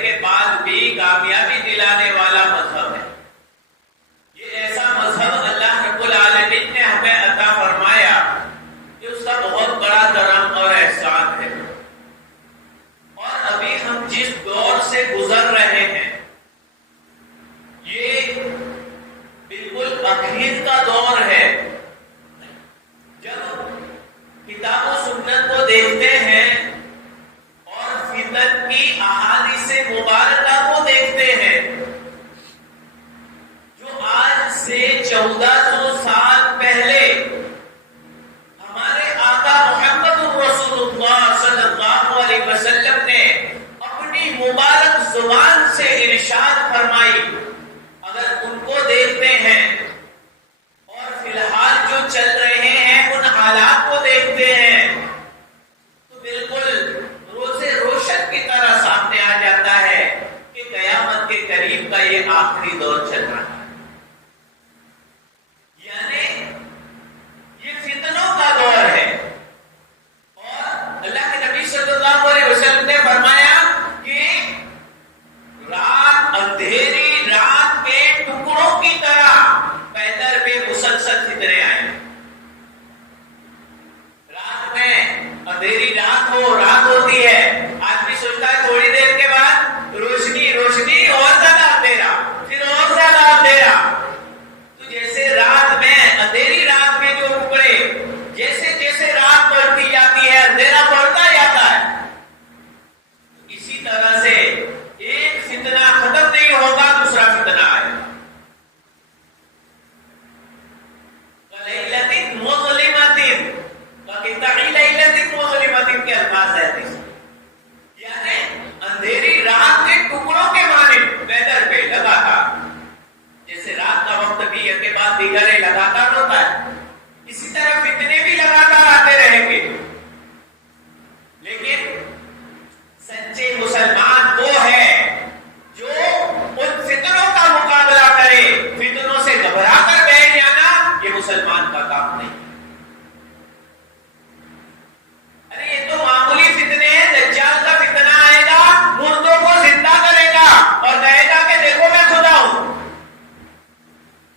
کے بعد بھی کامیابی دلانے والا مذہب ہے. یہ ایسا مذہب اللہ رب العالمین نے ہمیں عطا فرمایا کہ اس کا بہت بڑا کرم اور احسان ہے. اور ابھی ہم جس دور سے گزر رہے ہیں یہ بالکل اخیر کا دور ہے. جب کتاب و سنت کو دیکھتے ہیں اور فتن کی احادیث مبارکہ کو دیکھتے ہیں جو آج سے 1400 سال پہلے ہمارے آقا محمد رسول اللہ صلی اللہ علیہ وسلم نے اپنی مبارک زبان سے ارشاد فرمائی، اگر ان کو دیکھتے ہیں اور فی الحال جو چل رہے ہیں ان حالات کو دیکھتے ہیں تو بالکل روزے روشن کی طرح سامنے آ جاتا ہے کہ قیامت کے قریب کا یہ آخری دور چل رہا ہے. یعنی یہ فتنوں کا دور ہے. اور اللہ کے نبی صلی اللہ علیہ وسلم نے فرمایا کہ رات اندھیری رات کے ٹکڑوں کی طرح پیدر پہ مسلسل فتنے آئے. رات میں اندھیری رات ہوتی ہے، آدمی سوچتا ہے تھوڑی دیر کے بعد روشنی اور زیادہ اندھیرا، پھر اور زیادہ اندھیرا. تو جیسے رات میں اندھیری رات کے جو ٹکڑے جیسے رات بڑھتی جاتی ہے اندھیرا بڑھتا جاتا ہے، اسی طرح سے ایک فتنہ ختم نہیں ہوگا دوسرا فتنہ آئے. کے الفاظ ہے یعنی اندھیری رات کے ٹکڑوں کے معنی پیدر پہ لگاتار، جیسے رات کا وقت بھی ایک کے بعد دیگر لگاتار ہوتا ہے، اسی طرح فتنے بھی لگاتار آتے رہیں گے. لیکن سچے مسلمان وہ ہے جو ان فتنوں کا مقابلہ کرے. فتنوں سے گھبرا کر بیٹھ جانا یہ مسلمان کا کام نہیں. ارے یہ تو معمولی فتنے ہیں. دجال کا فتنہ آئے گا، مردوں کو زندہ کرے گا اور کہے گا کہ دیکھو میں خدا ہوں.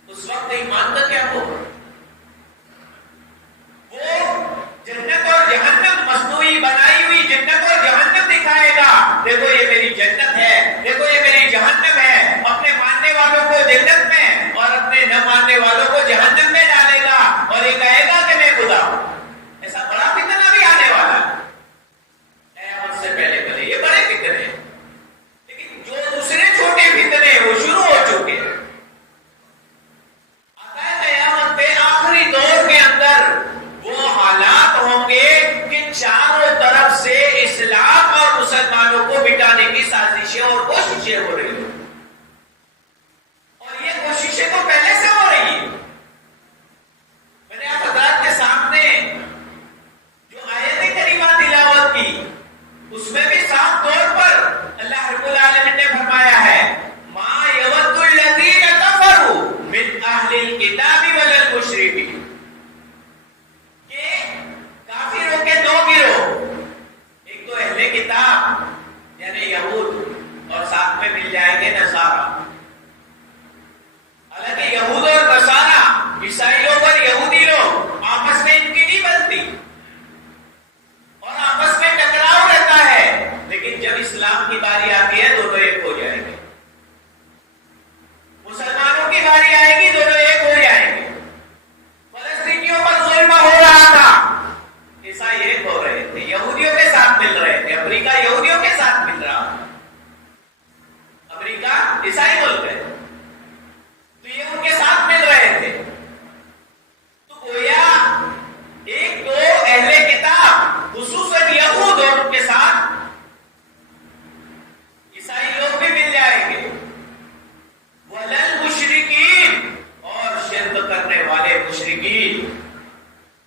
اس وقت ایمان کا کیا ہوگا؟ وہ جنت اور جہنم مصنوعی بنائی ہوئی جنت اور جہنم دکھائے گا، دیکھو یہ میری جنت ہے، دیکھو یہ میری جہنم ہے. اپنے ماننے والوں کو جنت میں اور اپنے نہ ماننے والوں کو جہنم میں ڈالے گا اور یہ کہے گا کہ میں خدا ہوں. ایسا بڑا فتنہ بھی آنے والا ہے. قیامت سے پہلے یہ بڑے فتنے ہیں، لیکن جو دوسرے چھوٹے فتنے وہ شروع ہو چکے ہیں. قیامت کے آخری دور کے اندر وہ حالات ہوں گے کہ چاروں طرف سے اسلام اور مسلمانوں کو مٹانے کی سازشیں اور کوششیں ہو رہی ہیں. اور یہ کوششیں تو پہلے سے ہو رہی ہیں. میں نے آپ حضرات کے سامنے جو آیت کریمہ تلاوت کی اس میں بھی صاف طور پر اللہ رب العالمین نے فرمایا ہے ما یود الذین کفروا من اہل الکتاب والمشرکین، کہ کافروں کے دو گروہ، ایک تو اہل کتاب یعنی یہود اور ساتھ میں مل جائیں گے نصارہ. حالانکہ یہود اور نصارہ عیسائی لوگ اور یہودی لوگ آپس میں ان کی نہیں بنتی اور آپس میں ٹکراؤ رہتا ہے، لیکن جب اسلام کی باری آتی ہے دونوں ایک ہو جائیں گے. مسلمانوں کی باری آئے گی دونوں ایک ہو جائیں گے. فلسطینیوں پر ظلم ہو رہا تھا، عیسائی ایک ہو رہے تھے، یہودیوں کے ساتھ مل رہے تھے. امریکہ یہودیوں کے ساتھ مل رہا تھا، امریکہ عیسائی ملک ہے تو یہ ان کے ساتھ مل رہے تھے. تو گویا ایک دو اہل کتاب خصوصاً یہود اور ان کے ساتھ عیسائی لوگ بھی مل جائیں گے. وَلَلْ مُشْرِكِينَ، اور شرک کرنے والے مشرکین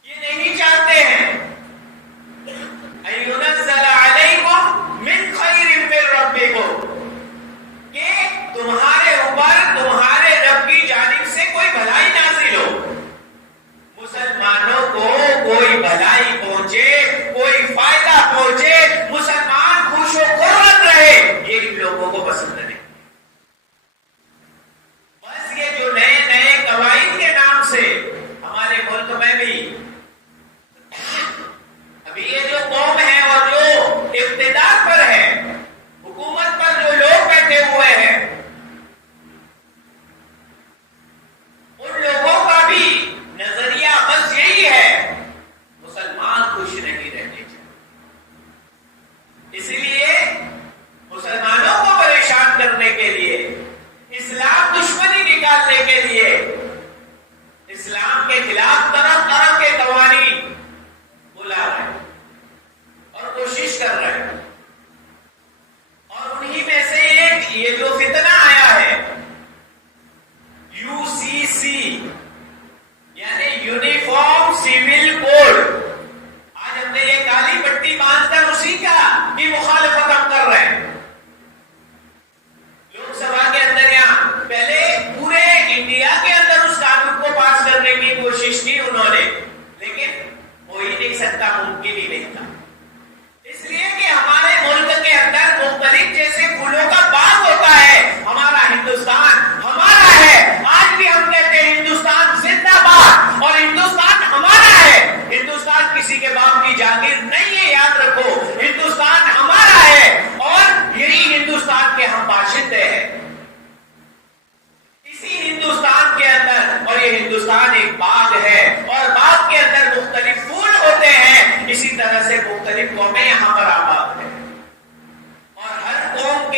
یہ نہیں چاہتے ہیں اَيُنَزَّلَ عَلَيْكُمْ مِنْ خَيْرٍ مِّن رَبِّكُمْ، کہ تمہارے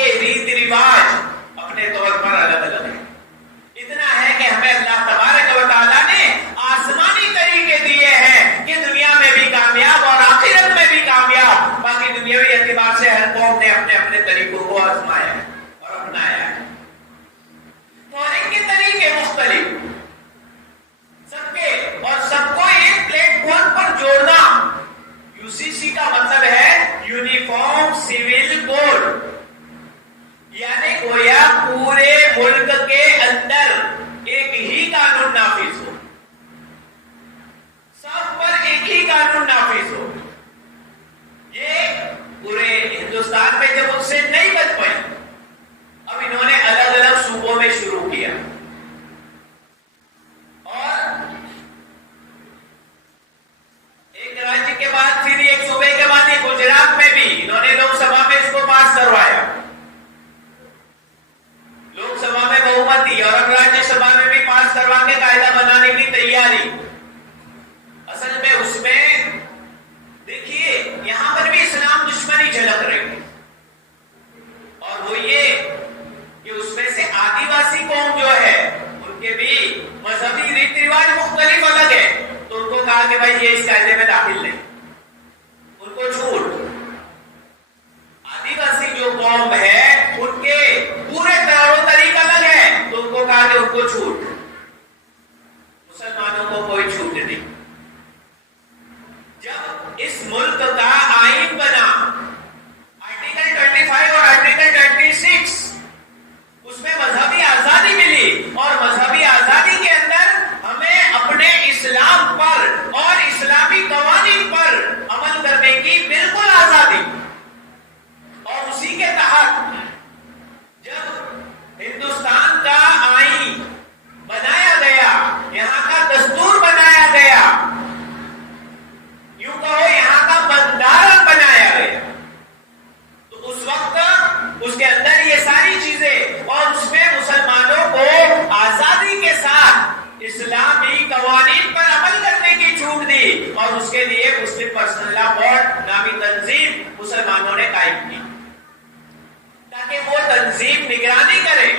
کے ریت رواج اپنے طور پر الگ الگ ہیں. اتنا ہے کہ ہمیں اللہ تبارک و تعالیٰ نے آسمانی طریقے دیے ہیں کہ دنیا میں بھی کامیاب اور آخرت میں بھی کامیاب. باقی دنیاوی اعتبار سے ہر قوم نے اپنے اپنے طریقوں کو آزمایا ہے اور اپنایا ہے. تو ان کے طریقے مختلف سب کے اور سب کو ایک پلیٹ فارم پر جوڑنا. UCC کا مطلب ہے یونیفارم سول کوڈ، یعنی گویا پورے ملک کے اندر ایک ہی قانون نافذ ہو، سب پر ایک ہی قانون نافذ ہو. یہ پورے ہندوستان میں جب اس سے نہیں بچ پائے، اب انہوں نے الگ الگ صوبوں میں شروع کیا اور ایک راجیہ کے بعد پھر ایک صوبے کے بعد ایک گجرات میں بھی انہوں نے لوک سبھا میں اس کو پاس کروایا. لوک سبھا میں بہومت دی اور اب راجیہ سبھا میں بھی پاس کروا کے قاعدہ بنانے کی تیاری. اصل میں اس میں دیکھیے یہاں پر بھی اسلام دشمنی جھلک رہی ہے، اور وہ یہ کہ اس میں سے آدیواسی قوم جو ہے ان کے بھی مذہبی ریت رواج مختلف الگ ہے، تو ان کو کہا کہ بھائی یہ اس قاعدے میں داخل نہیں، ان کو چھوٹ. آدیواسی جو قوم ہے ان کے پورے طور و طریقہ الگ ہے، تو ان کو کہا کہ ان کو چھوٹ. مسلمانوں کو کوئی چھوٹ نہیں. جب اس ملک کا آئین بنا آرٹیکل 25 اور آرٹیکل 26 اس میں مذہبی آزادی ملی، اور مذہبی آزادی کے اندر ہمیں اپنے اسلام پر اور اسلامی قوانین پر عمل کرنے کی بالکل آزادی. اور اسی کے تحت جب ہندوستان کا آئین بنایا گیا، یہاں کا دستور بنایا گیا، یوں کہو یہاں کا بندارن بنایا گیا، تو اس وقت اس کے اندر یہ ساری چیزیں اور اس میں مسلمانوں کو آزادی کے ساتھ اسلامی قوانین پر عمل کرنے کی چھوٹ دی، اور اس کے لیے مسلم پرسنل لا بورڈ نامی تنظیم مسلمانوں نے قائم کی تاکہ وہ تنظیم نگرانی کرے.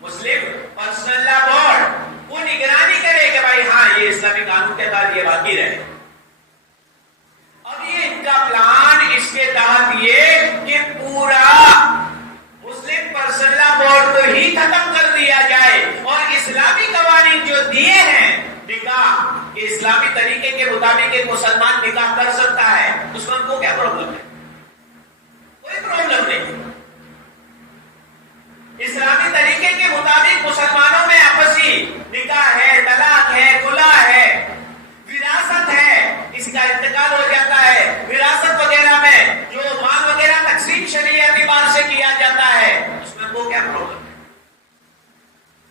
مسلم پرسنل لا بورڈ وہ نگرانی کرے کہ بھائی ہاں یہ اسلامی قانون کے تحت یہ باقی رہے. اب یہ ان کا پلان اس کے تحت یہ کہ پورا مسلم پرسنل لا بورڈ کو ہی ختم کر دیا جائے، اور اسلامی قوانین جو دیے ہیں نکاح کہ اسلامی طریقے کے مطابق ایک مسلمان نکاح کر سکتا ہے، اس میں ان کو کیا پرابلم ہے؟ کوئی پرابلم نہیں. اسلامی طریقے کے مطابق مسلمانوں میں آپسی نکاح ہے، طلاق ہے، خلا ہے، وراثت ہے، کسی کا انتقال ہو جاتا ہے، وراثت وغیرہ میں جو مال وغیرہ تقسیم شرعی اعتبار سے کیا جاتا ہے، اس میں وہ کیا پرابلم ہے؟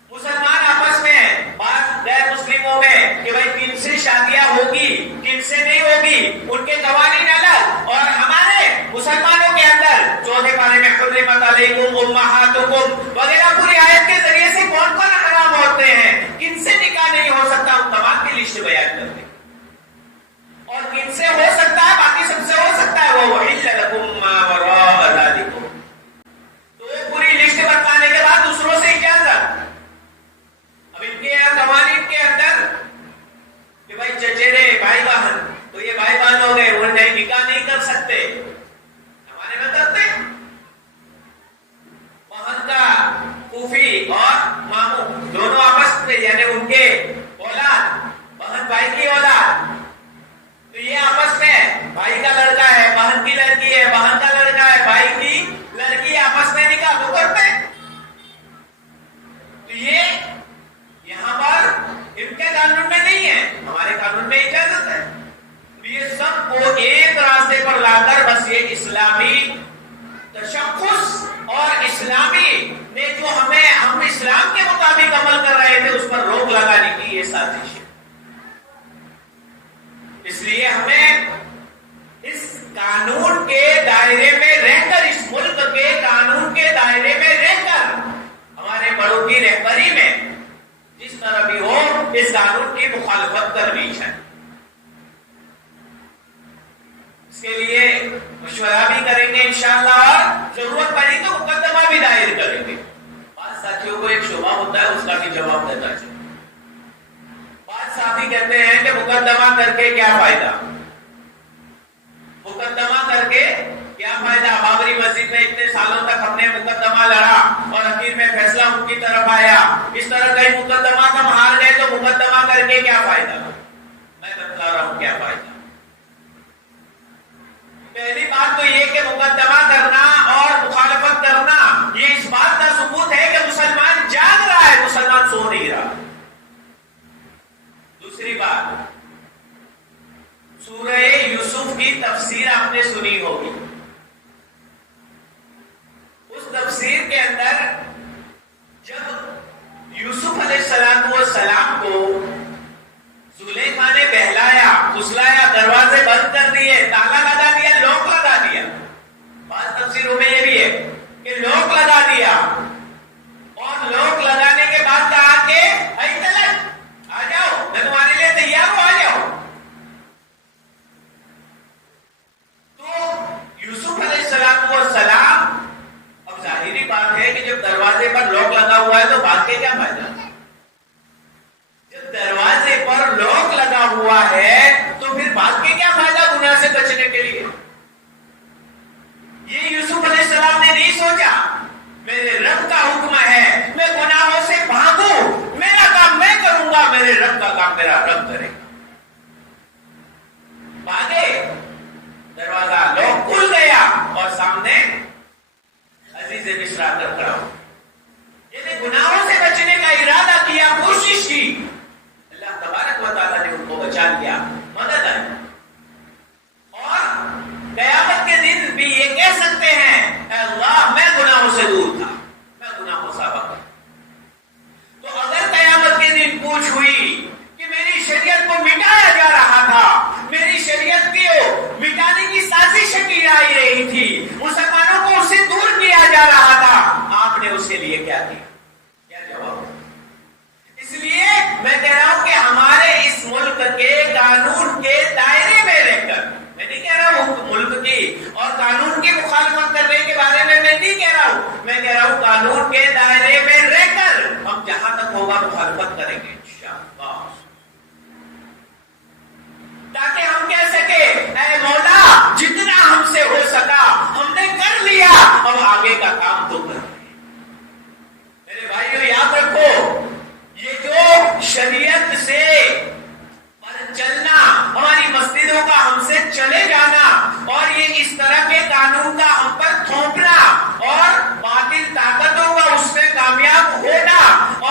مسلمان آپس میں بعض غیر مسلموں میں کہ بھائی کن سے شادیاں ہوگی کن سے نہیں ہوگی، ان کے قوانین الگ، اور ہمارے مسلمانوں کے اندر چوتھے پارے میں حرمت علیکم امہاتکم وغیرہ پوری آیت کے ذریعے سے کون کون حرام ہوتے ہیں، کن سے نکاح نہیں ہو سکتا، ان تمام کی لسٹ بیان کر دیں، اور کن سے ہو سکتا ہے باقی سب سے ہو سکتا ہے. وہ وحل لکم ما وراء ذالکم، تو وہ پوری لسٹ بتانے کے بعد دوسروں سے اجازت. اب ان کے قوانین کے اندر کہ بھائی چچیرے بھائی بہن، تو یہ بھائی بہن ہو گئے، وہ نکاح نہیں کر سکتے. ہمارے میں کرتے بہن کا پھوپھی اور ماموں دونوں آپس میں، یعنی ان کے اولاد بہن بھائی کی اولاد، تو یہ آپس میں بھائی کا لڑکا ہے بہن کی لڑکی ہے، بہن کا لڑکا ہے بھائی کی لڑکی، آپس میں نکاح تو کرتے. تو یہ یہاں پر ان کے قانون میں نہیں ہے، ہمارے قانون میں اجازت ہے. یہ سب کو ایک راستے پر لا کر بس یہ اسلامی تشخص اور اسلامی نے جو ہم اسلام کے مطابق عمل کر رہے تھے اس پر روک لگانے کی یہ سازش ہے. اس لیے ہمیں اس قانون کے دائرے میں رہ کر، اس ملک کے قانون کے دائرے میں رہ کر، ہمارے بڑوں کی رہبری میں جس طرح بھی ہو اس قانون کی مخالفت کرنی ہے. اس کے لیے مشورہ بھی کریں گے انشاءاللہ، اور ضرورت پڑی تو دیتا چلو. بعض ساتھی کہتے ہیں کہ مقدمہ کر کے کیا فائدہ, مقدمہ کر کے کیا فائدہ, بابری مسجد میں اتنے سالوں تک ہم نے مقدمہ لڑا اور اخیر میں فیصلہ ان کی طرف آیا, اس طرح کئی مقدمہ ہم ہار گئے تو مقدمہ کر کے کیا فائدہ. میں بتلا رہا ہوں کیا فائدہ. پہلی بات تو یہ کہ مقدمہ کرنا اور مخالفت کرنا یہ اس بات کا ثبوت ہے کہ مسلمان جاگ رہا ہے, مسلمان سو نہیں رہا. دوسری بات, سورہ یوسف کی تفسیر آپ نے سنی ہوگی. اس تفسیر کے اندر جب یوسف علیہ السلام کو زلیخا نے بہلایا, پھسلایا, دروازے بند کر دیے, تالا لگا دیا, لوک لگا دیا. بعض تفسیروں میں یہ بھی ہے کہ لوک لگا دیا, اور لوک لگانے کے بعد کہا کہ اے طلب آ جاؤ, میں تمہارے لیے تیار ہوں, آ جاؤ. تو یوسف علیہ السلام, اب ظاہری بات ہے کہ جب دروازے پر لوک لگا ہوا ہے تو بات کے کیا فائدہ. جب دروازے پر لوک لگا ہوا ہے تو پھر بات کے کیا فائدہ گناہ سے بچنے کے لیے. یہ یوسف علیہ السلام نے نہیں سوچا میرے رب کا حکم ہے میں گناہوں سے بھاگوں, میرا کام میں کروں گا, میرے رب کا کام میرا رب کرے گا. بھاگے, دروازہ لوک کھل گیا اور سامنے عزیز مصر آ کر کھڑا ہو. یعنی گناہوں سے بچنے کا ارادہ کیا, کوشش کی, اللہ تبارک و تعالیٰ نے ان کو بچا لیا, مدد آئی. اور قیامت کے دن بھی یہ کہہ سکتے ہیں اے اللہ میں گناہوں سے دور تھا, میں گناہوں سے بچا. تو اگر قیامت کے دن پوچھ ہوئی کہ میری شریعت کو مٹایا جا رہا تھا, میری شریعت کو مٹانے کی سازش کی جا رہی تھی, مسلمانوں کو اس سے دور کیا جا رہا تھا, آپ نے اس کے لیے کیا کیا, کیا جواب. اس لیے میں کہہ رہا ہوں کہ ہمارے اس ملک کے قانون کے دائرے میں رہ کر, میں نہیں کہہ رہا ہوں ملک کی اور قانون کی مخالفت کرنے کے بارے میں نہیں کہہ رہا ہوں, میں کہہ رہا ہوں قانون کے دائرے میں رہ کر ہم جہاں تک ہوگا مخالفت کریں گے انشاءاللہ, تاکہ ہم کہہ سکے اے مولا جتنا ہم سے ہو سکا ہم نے کر لیا, اب آگے کا کام تو کر. میرے بھائیو یاد رکھو, یہ جو شریعت سے چلنا, ہماری مسجدوں کا ہم سے چلے جانا اور یہ اس طرح کے قانون کا ہم پر تھوپنا اور باطل طاقتوں کا اس میں کامیاب ہونا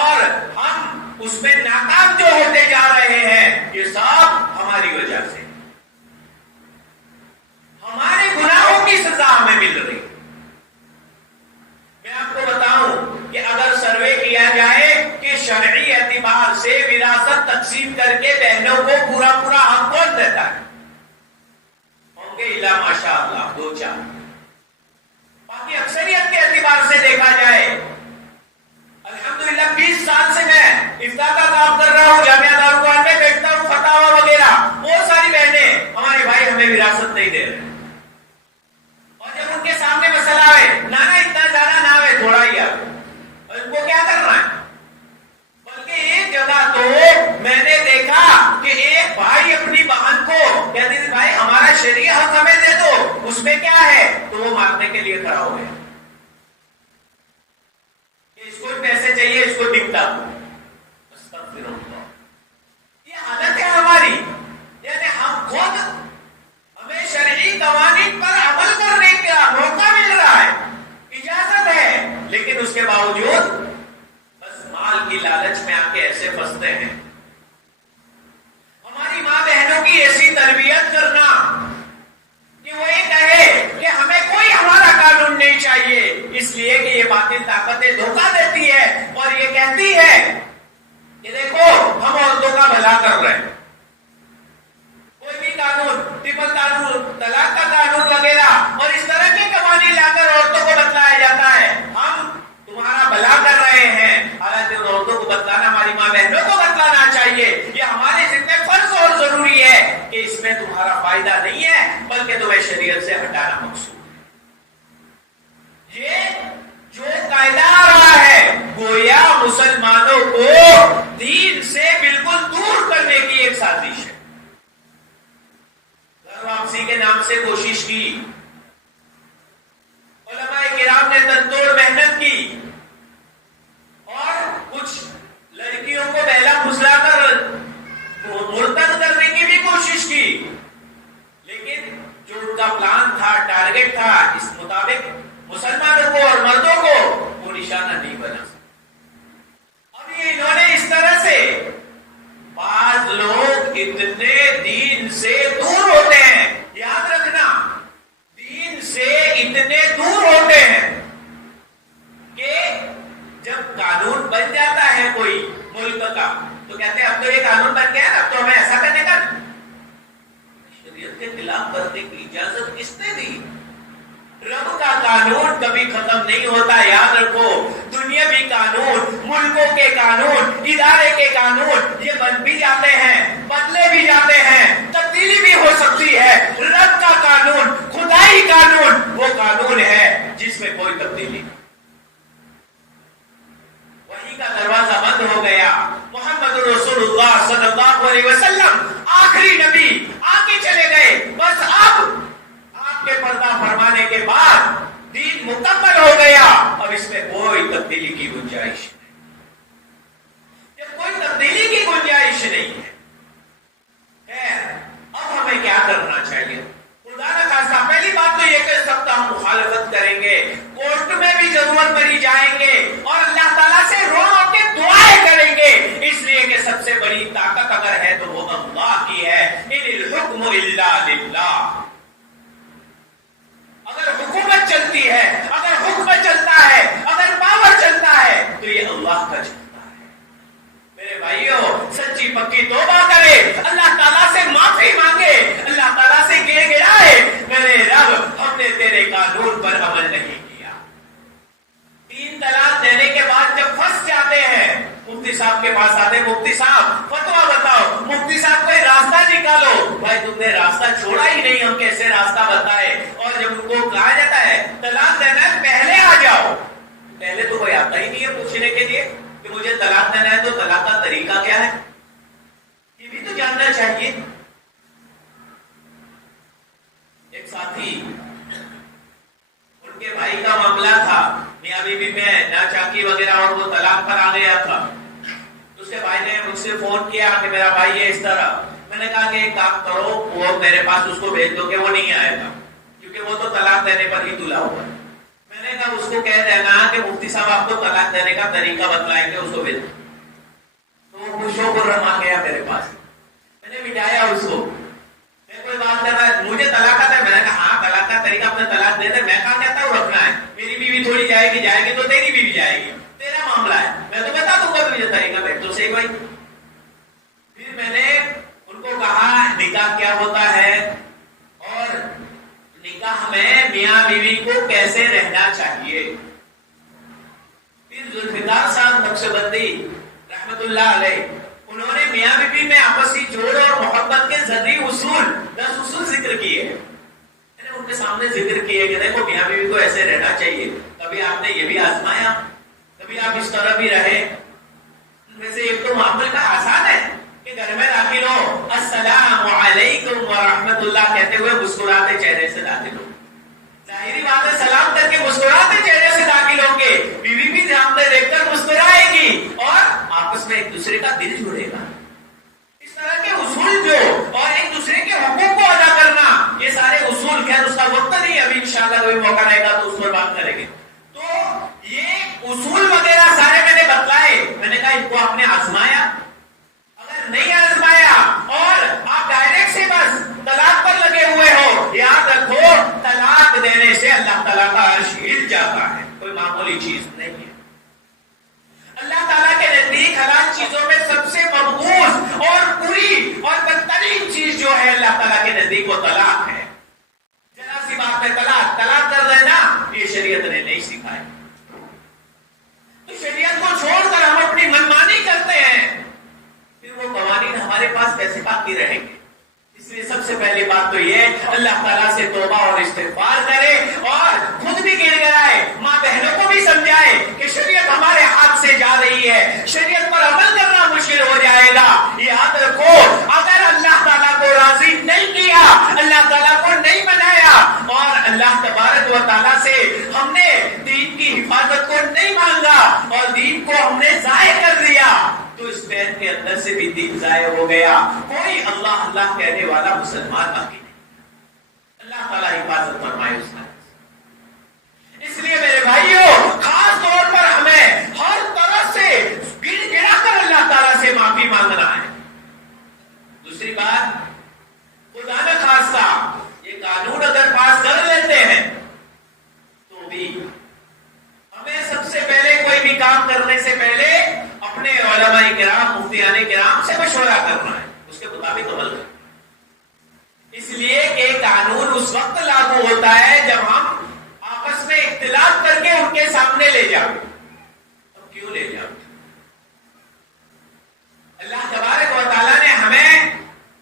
اور ہم اس میں ناکام جو ہوتے جا رہے ہیں, یہ سب ہماری وجہ سے, ہمارے گناہوں کی سزا ہمیں مل رہی. میں آپ کو بتاؤں کہ اگر سروے کیا جائے کہ شرعی اعتبار سے وراثت تقسیم کر کے بہنوں کو پورا پورا حق کون دیتا ہے, ہوں گے الا ماشاء اللہ 2-4. باقی اکثریت کے اعتبار سے دیکھا جائے, الحمدللہ 20 سال سے میں افتاء کا کام کر رہا ہوں, جامعہ دارالقرآن میں بیٹھتا ہوں, فتاوی وغیرہ, بہت ساری بہنیں ہمارے بھائی ہمیں وراثت نہیں دے رہے, اور جب ان کے سامنے مسئلہ ہے نانا اتنا زیادہ نہ آئے, تھوڑا ہی آئے, ان کو کیا کرنا ہے. بلکہ ایک جگہ تو میں نے دیکھا کہ ایک بھائی اپنی بہن کو کہتے ہیں بھائی ہمارا شرعی حق ہمیں دے دو, اس میں کیا ہے, تو وہ مانگنے کے لیے کھڑا ہو گیا, اس کو پیسے چاہیے, اس کو دکھتا. یہ عادت ہے ہماری, یعنی ہم خود ہمیں شرعی قوانین پر عمل کرنے کا موقع مل رہا ہے, اجازت ہے, لیکن اس کے باوجود بس مال کی لالچ میں آ کے ایسے پھنستے ہیں. ہماری ماں بہنوں کی ایسی تربیت کرنا کہ وہ یہ کہے کہ ہمیں کوئی ہمارا قانون نہیں چاہیے, اس لیے کہ یہ باطل طاقتیں دھوکہ دیتی ہے اور یہ کہتی ہے کہ دیکھو ہم عورتوں کا بھلا کر رہے ہیں, کوئی بھی قانون, ٹرپل قانون, طلاق کا قانون وغیرہ اور اس طرح کے قوانین لا کر عورتوں کو بتلایا جاتا ہے ہم تمہارا بھلا کر رہے ہیں, حالانکہ ان عورتوں کو بتلانا ہماری ماں بہنوں کو بتلانا چاہیے. یہ ہمارے ذمہ فرض اور ضروری ہے کہ اس میں تمہارا فائدہ نہیں ہے بلکہ تمہیں شریعت سے ہٹانا مقصود ہے. یہ جو قاعدہ آ رہا ہے گویا مسلمانوں کو ہوتا ہے. یاد رکھو دنیاوی قانون, ملکوں کے قانون, ادارے کے قانون یہ بن بھی جاتے ہیں, بدلے بھی جاتے ہیں, تبدیلی بھی ہو سکتی ہے. رب کا قانون, خدائی قانون وہ قانون ہے جس میں کوئی تبدیلی نہیں. وحی کا دروازہ بند ہو گیا. محمد رسول اللہ صلی اللہ علیہ وسلم آخری نبی آگے چلے گئے. بس اب آپ کے پردہ فرمانے کے بعد دین مکمل ہو گیا. اب اس میں کوئی تبدیلی کی گنجائش نہیں. جب کوئی تبدیلی کی گنجائش نہیں ہے, خیر اب ہمیں کیا کرنا چاہیے؟ خدا نہ خاصہ پہلی بات تو یہ کہ سب کا ہم مخالفت کریں گے, کورٹ میں بھی ضرورت پڑی جائیں گے اور اللہ تعالیٰ سے رو رو کے دعائیں کریں گے. اس لیے کہ سب سے بڑی طاقت اگر ہے تو وہ اللہ کی ہے. ان الحکم الا للہ. اگر حکومت چلتی ہے, اگر حکم چلتا ہے, اگر پاور چلتا ہے تو یہ اللہ کا چلتا ہے. میرے بھائیوں سچی پکی توبہ کرے, اللہ تعالیٰ سے معافی مانگے, اللہ تعالیٰ سے گڑ گڑائے, میرے رب ہم نے تیرے قانون پر عمل نہیں کیا. 3 طلاق دینے کے بعد جب پھنس جاتے ہیں, مفتی صاحب کے پاس آتے, مفتی صاحب فتویٰ بتاؤ, مفتی صاحب کوئی راستہ نکالو. بھائی تم نے راستہ چھوڑا ہی نہیں, ہم کیسے راستہ بتائے. اور جب ان کو کہا جاتا ہے طلاق دینا ہے پہلے آ جاؤ, پہلے تو کوئی آتا ہی نہیں ہے پوچھنے کے لیے کہ مجھے طلاق دینا ہے تو طلاق کا طریقہ کیا ہے, یہ بھی تو جاننا چاہیے. ایک ساتھی ان کے بھائی کا معاملہ تھا, میاں بیوی میں ناچاکی وغیرہ, اور وہ طلاق پر آ گیا تھا. اس کے بھائی نے مجھ سے فون کیا کہ میرا بھائی ہے اس طرح. میں نے کہا کہ ایک کام کرو, وہ میرے پاس اس کو بھیج دو کہ وہ نہیں آئے گا, کیونکہ وہ تو طلاق دینے پر ہی تلا ہوا ہے. میں نے کہا اس کو کہہ دینا کہ مفتی صاحب آپ کو طلاق دینے کا طریقہ بتلائیں گے, اس کو بھیج دو. تو وہ خوش ہو کر رما گیا میرے پاس. میں نے بٹھایا اس کو, میں کوئی بات کر رہا ہے, مجھے طلاق ہے. میں نے کہا ہاں طلاق کا طریقہ اپنے طلاق دے دے. میں کہاں کہتا ہوں رکھنا ہے, میری بیوی تھوڑی جائے گی تو تیری بیوی جائے گی, تیرا معاملہ ہے, میں تو بتا دوں گا تجھے طریقہ. بیٹھ تو صحیح بھائی. پھر میں نے ان کو کہا نکاح کیا ہوتا ہے اور نکاح میں میاں بیوی کو کیسے رہنا چاہیے. پھر ذوالفقار صاحب نقشبندی رحمت اللہ علیہ, انہوں نے میاں بیوی میں آپسی جوڑ اور محبت کے ذریعے 10 اصول ذکر کیے. میں نے ان کے سامنے ذکر کیے کہ دیکھو میاں بیوی کو ایسے رہنا چاہیے. کبھی آپ نے یہ بھی آزمایا, کبھی آپ اس طرح بھی رہے. ان میں سے ایک تو معاملے کا آسان ہے کہ گھر میں داخل ہو, السلام علیکم ورحمت اللہ کہتے ہوئے مسکراتے چہرے سے داخل ہو. ظاہری بات ہے سلام کر کے مسکراتے چہرے سے داخل ہوں گے, بیوی بھی سامنے دیکھ کر مسکرائے گی اور آپس میں ایک دوسرے کا دل جڑے گا. اس طرح کے اصول جو اور ایک دوسرے کے حقوق کو ادا کرنا, یہ سارے اصول, خیر اس کا وقت نہیں, ابھی انشاءاللہ کوئی موقع رہے گا تو اس پر بات کریں گے. تو یہ اصول وغیرہ سارے میں نے بتلائے. میں نے کہا ان کو آپ نے آزمایا, اگر نہیں آزمایا اور آپ ڈائریکٹ سے بس طلاق پر لگے ہوئے ہو, یاد رکھو طلاق دینے سے اللہ تعالیٰ کا عرش ہل جاتا ہے, کوئی معمولی چیز نہیں ہے. اللہ تعالیٰ کے نزدیک حلال چیزوں میں سب سے مقبول اور بری اور بدترین چیز جو ہے اللہ تعالیٰ کے نزدیک وہ طلاق ہے. ذرا سی بات میں طلاق کر دینا, یہ شریعت نے نہیں سکھایا. تو شریعت کو چھوڑ کر ہم اپنی منمانی کرتے ہیں, پھر وہ قوانین ہمارے پاس کیسے باقی رہیں گے. اس لیے سب سے پہلی بات تو یہ اللہ تعالیٰ سے توبہ اور استغفار کرے اور خود بھی گر گرائے, ماں بہنوں کو بھی سمجھائے کہ شریعت ہمارے ہاتھ سے جا رہی ہے, شریعت پر عمل کرنا مشکل ہو جائے گا. یاد رکھو اگر اللہ تعالیٰ کو راضی نہیں کیا, اللہ تعالیٰ کو نہیں منایا اور اللہ تبارک و تعالیٰ سے ہم نے دین کی حفاظت کو نہیں مانگا اور دین کو ہم نے ضائع کر دیا, تو اس بین کے اندر سے بھی دین ضائع ہو گیا. کوئی اللہ اللہ کہنے والا مسلمان باقی نہیں. اللہ تعالیٰ حفاظت فرمائے اس میں. اس لیے میرے بھائیوں خاص طور پر ہمیں ہر طرح سے گڑ گڑا کر اللہ تعالیٰ سے معافی مانگنا ہے. دوسری بات, خدا نہ خاصہ یہ قانون اگر پاس کر لیتے ہیں تو بھی ہمیں سب سے پہلے کوئی بھی کام کرنے سے پہلے اپنے علماء کرام, مفتیان کرام سے مشورہ کرنا ہے, اس کے مطابق عمل کرنا. اس لیے کہ قانون اس وقت لاگو ہوتا ہے جب ہم آپس میں اطلاق کر کے ان کے سامنے لے جاؤ. اب کیوں لے جاؤ؟ اللہ تبارک و تعالیٰ نے ہمیں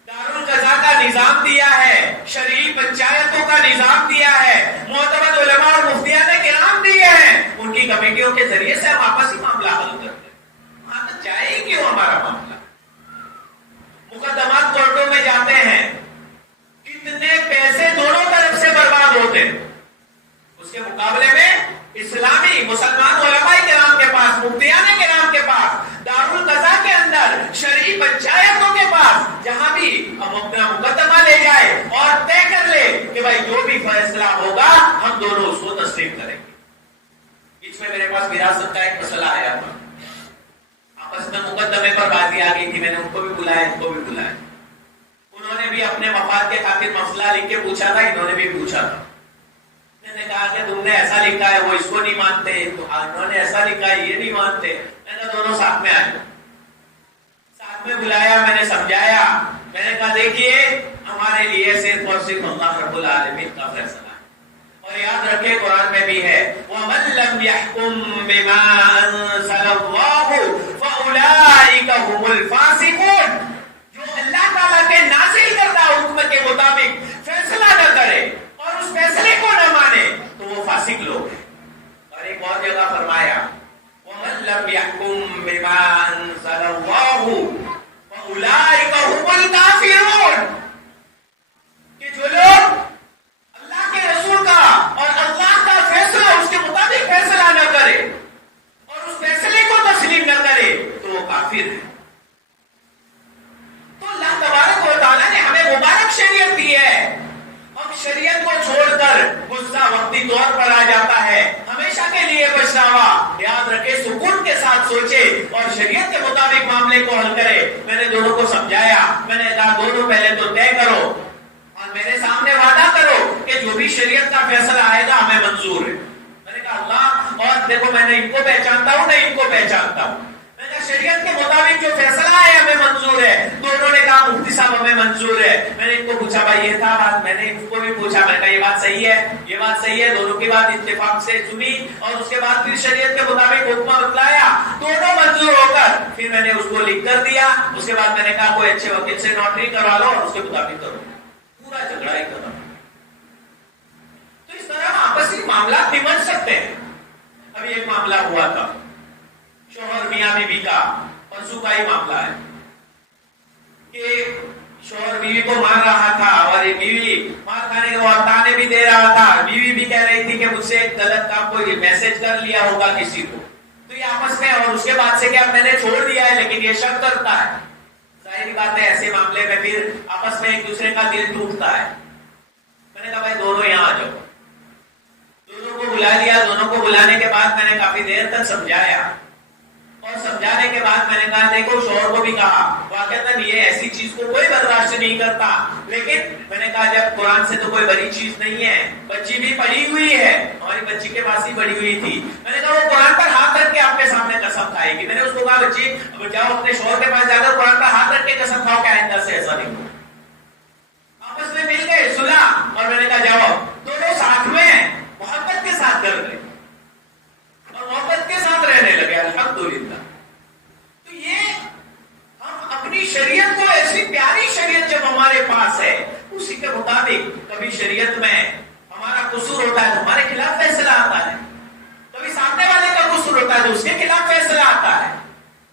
دارالقضاء کا نظام دیا ہے، شرعی پنچایتوں کا نظام دیا ہے، معتمد علماء اور مفتیان کرام دیے ہیں، ان کی کمیٹیوں کے ذریعے سے ہم آپسی معاملہ حل کرتے ہیں. وہاں تک جائے ہی کیوں ہمارا معاملہ؟ مقدمات کورٹوں میں جاتے ہیں، کتنے پیسے دونوں طرف سے برباد ہوتے ہیں. اس کے مقابلے میں اسلامی مسلمان علماء کرام کے پاس، مفتیان کرام کے پاس، دارالقضاء کے اندر، شرعی پنچایتوں کے پاس، جہاں بھی ہم اپنا مقدمہ لے جائے اور طے کر لے کہ بھائی جو بھی فیصلہ ہوگا ہم دونوں اس کو تسلیم کریں گے. اس میں میرے پاس وراثت کا ایک مسئلہ آیا تھا، آپس میں مقدمے پر بازی آ گئی تھی. میں نے ان کو بھی بلایا، ان کو بھی بلایا. انہوں نے بھی اپنے مفاد کے خاطر مسئلہ لکھ کے پوچھا تھا، انہوں نے بھی پوچھا تھا. میں نے کہا کہ تم نے ایسا لکھا ہے، وہ اس کو نہیں مانتے، تو انہوں نے ایسا لکھا ہے، یہ نہیں مانتے. میں نے دونوں ساتھ میں آئے، ساتھ میں بلایا، میں نے سمجھایا. میں نے کہا دیکھیے ہمارے لیے صرف اور صرف اللہ رب العالمین کا فیصلہ ہے. اور یاد رکھے قرآن میں بھی ہے وَمَن لَّمْ يَحْكُم بِمَا أَنزَلَ اللَّهُ فَأُولَٰئِكَ هُمُ الْفَاسِقُونَ. جو اللہ تعالیٰ کے نازل کردہ حکم کے مطابق فیصلہ نہ کرے اور اس فیصلے کو نہ مانے تو وہ فاسق لوگ ہیں. اور ایک اور جگہ فرمایا وَمَن لَّمْ يَحْكُم بِمَا أَنزَلَ اللَّهُ فَأُولَٰئِكَ هُمُ الْكَافِرُونَ. کہ جو لوگ اللہ کے رسول کا اور اللہ کا فیصلہ اس کے مطابق فیصلہ نہ کرے اور اس فیصلے کو تسلیم نہ کرے تو وہ کافر ہے. تو اللہ تبارک و تعالیٰ نے ہمیں مبارک شریعت دی ہے. ہم شریعت کو چھوڑ کر غصہ وقتی طور پر آ جاتا ہے، ہمیشہ کے لیے پچھتاوا. یاد رکھے سکون کے ساتھ سوچے اور شریعت کے مطابق معاملے کو حل کرے. میں نے دونوں کو سمجھایا، میں نے کہا دونوں پہلے تو طے کرو اور میرے سامنے وعدہ کرو کہ جو بھی شریعت کا فیصلہ آئے گا ہمیں منظور ہے. میں نے کہا اللہ، اور دیکھو میں نے ان کو پہچانتا ہوں، میں ان کو پہچانتا ہوں. میں نے کہا شریعت کے مطابق جو فیصلہ ہے ہمیں منظور ہے. دونوں نے کہا مفتی صاحب ہمیں منظور ہے. میں نے ان کو پوچھا بھائی یہ تھا بات، میں نے ان کو بھی پوچھا، میں نے کہا یہ بات صحیح ہے، یہ بات صحیح ہے. دونوں کی بات اتفاق سے سنی اور اس کے بعد پھر شریعت کے مطابق حکم بتلایا. دونوں منظور ہو کر پھر میں نے اس کو لکھ کر دیا. اس کے بعد میں نے کہا کوئی اچھے وکیل سے نوٹری کروا لو اور اس کے مطابق کرو. پورا جھگڑا ہی ختم. تو اس طرح آپسی معاملات نمٹ سکتے ہیں. ابھی ایک معاملہ ہوا تھا شوہر میاں بیوی کا، پرسوں کا ہی معاملہ ہے کہ شوہر بیوی کو مار رہا تھا اور یہ بیوی مار کھانے کے بعد تانے بھی دے رہا تھا. بیوی بھی کہہ رہی تھی کہ مجھ سے ایک غلط کام کوئی میسج کر لیا ہوگا کسی کو، تو یہ آپس میں، اور اس کے بعد سے کیا میں نے چھوڑ دیا ہے لیکن یہ شک کرتا ہے. ظاہری بات ہے ایسے معاملے میں پھر آپس میں ایک دوسرے کا دل ٹوٹتا ہے. میں نے کہا بھائی دونوں یہاں آ جاؤ. دونوں کو بلا لیا. دونوں کو بلانے کے بعد میں نے کافی دیر تک سمجھایا اور سمجھانے کے بعد میں نے کہا دیکھو شوہر کو بھی کہا واقعتاً یہ ایسی چیز کو کوئی برداشت نہیں کرتا، لیکن میں نے کہا جب قرآن سے تو کوئی بڑی چیز نہیں ہے، بچی بھی پڑی ہوئی ہے، ہماری بچی کے پاس ہی پڑی ہوئی تھی. میں نے کہا وہ قرآن پر ہاتھ رکھ کے آپ کے سامنے قسم کھائے گی. میں نے اس کو کہا بچی اب جاؤ اپنے شوہر کے پاس جا کر قرآن پر ہاتھ رکھ کے قسم کھاؤ کہ آئندہ سے ایسا نہیں ہو. آپس میں مل گئے صلح، اور میں نے کہا جاؤ. دونوں ساتھ میں محبت کے ساتھ کر گئے اور محبت کے ساتھ رہنے لگے. الحمدللہ. تو یہ ہم اپنی شریعت کو، ایسی پیاری شریعت جب ہمارے پاس ہے اسی کے مطابق، کبھی شریعت میں ہمارا قصور ہوتا ہے تو ہمارے خلاف فیصلہ آتا ہے، کبھی سامنے والے کا قصور ہوتا ہے تو اس کے خلاف فیصلہ آتا ہے.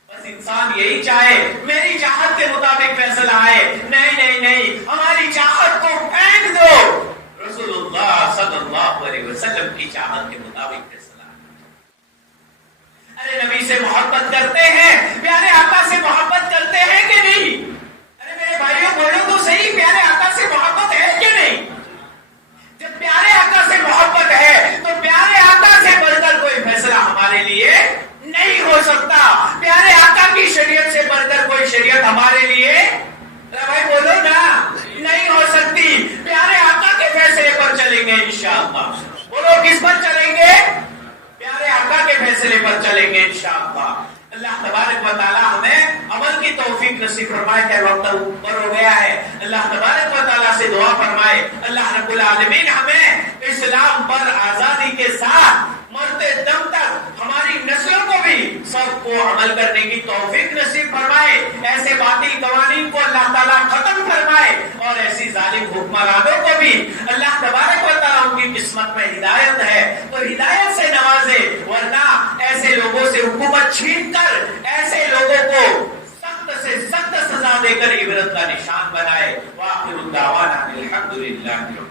بس انسان یہی چاہے میری چاہت کے مطابق فیصلہ آئے. نہیں نہیں نہیں، ہماری چاہت کو پھینک دو. رسول اللہ صلی اللہ علیہ وسلم کی چاہت کے مطابق فیصلہ. ارے نبی سے محبت کرتے ہیں، پیارے آقا سے محبت کرتے ہیں کہ نہیں؟ ارے میرے بھائیوں بولو تو صحیح، پیارے آقا سے محبت ہے کہ نہیں؟ جب پیارے آقا سے محبت ہے تو پیارے آقا سے بڑھ کر کوئی فیصلہ ہمارے لیے نہیں ہو سکتا. پیارے آقا کی شریعت سے بڑھ کر کوئی شریعت ہمارے لیے، ارے بھائی بولو نا، نہیں ہو سکتی. پیارے آقا کے فیصلے پر چلیں گے انشاءاللہ. بولو کس پر چلیں گے؟ پیارے آقا کے فیصلے پر چلیں گے انشاءاللہ. اللہ تبارک و تعالی ہمیں عمل کی توفیق نصیب فرمائے. کہ وقت اوپر ہو گیا ہے، اللہ تبارک و تعالی سے دعا فرمائے اللہ رب العالمین ہمیں اسلام پر آزادی کے ساتھ میں ہدایت ہے تو ہدایت سے نوازے، ورنہ ایسے لوگوں سے حکومت چھین کر ایسے لوگوں کو سخت سے سخت سزا دے کر عبرت کا نشان بنائے۔ وآخر دعوانا الحمدللہ۔